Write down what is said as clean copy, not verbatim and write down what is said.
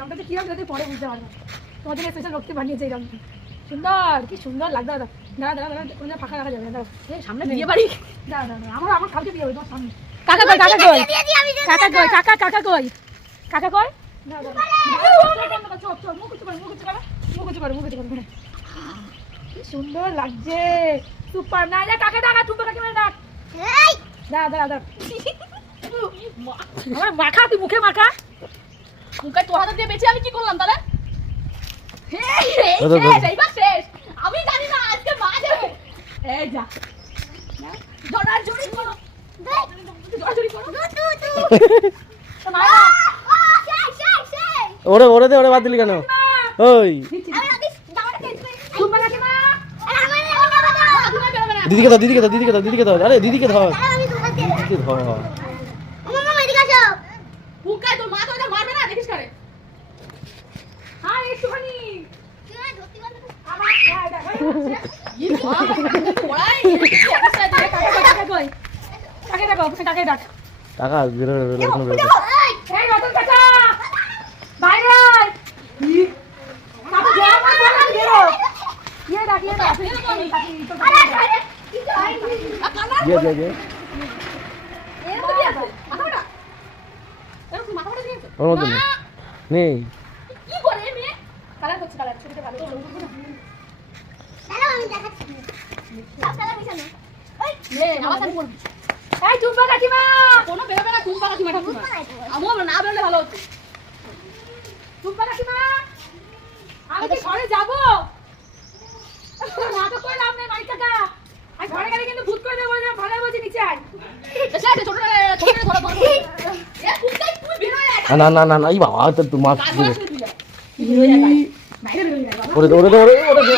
রংটা কি রং পরে বুঝতে পারবো। তোমাদের স্পেশাল রক্তি বানিয়েছে এই রংটা। সুন্দর, কি সুন্দর লাগবে। দাদা দাদা দাদা কোনো ফাঁকা রাখা যাবে না। সামনে বিয়ে বাড়ি। দাদা দাদা আমার কালকে বিয়ে হবে তোমার সামনে। কাকা কই কাকা কই কাকা কই কাকা কাকা কই কাকা কই দাদা চপ চপ মুখ করতে কি সুন্দর লাগছে। সুপার না যা কাকা ডাকা তুমি কাকে ডাক। দাদা দাদা আমার মাখা তুই মুখে মাখা। মুখে তো হাতে দিয়ে বেঁচে আমি কি করলাম তাহলে? এইবার শেষ। আমি জানি না আজকে মা যাবে। এই যা জড়াজড়ি করো জড়াজড়ি করো ওরে ওরে দে ওরে বাদ দিলি কেন? ওই দিদিকে ধর দিদিকে ধর দিদিকে ধর দিদিকে ধর। আরে দিদিকে ধর দিদিকে ধর। তোর মা তো এটা মারবে না দেখিস করে। হ্যাঁ একটুখানি টাকা বেরো নেই। আমি কি ঘরে যাবো? নাটক করে লাভ নেই মাইক কাকা। আর ঘরে গেলে কিন্তু ভূত করে দেবো। ভালো বলছি নিচে আয়। না না না না এই বাবা তো মাছ ওরে ওরে ওরে ওরে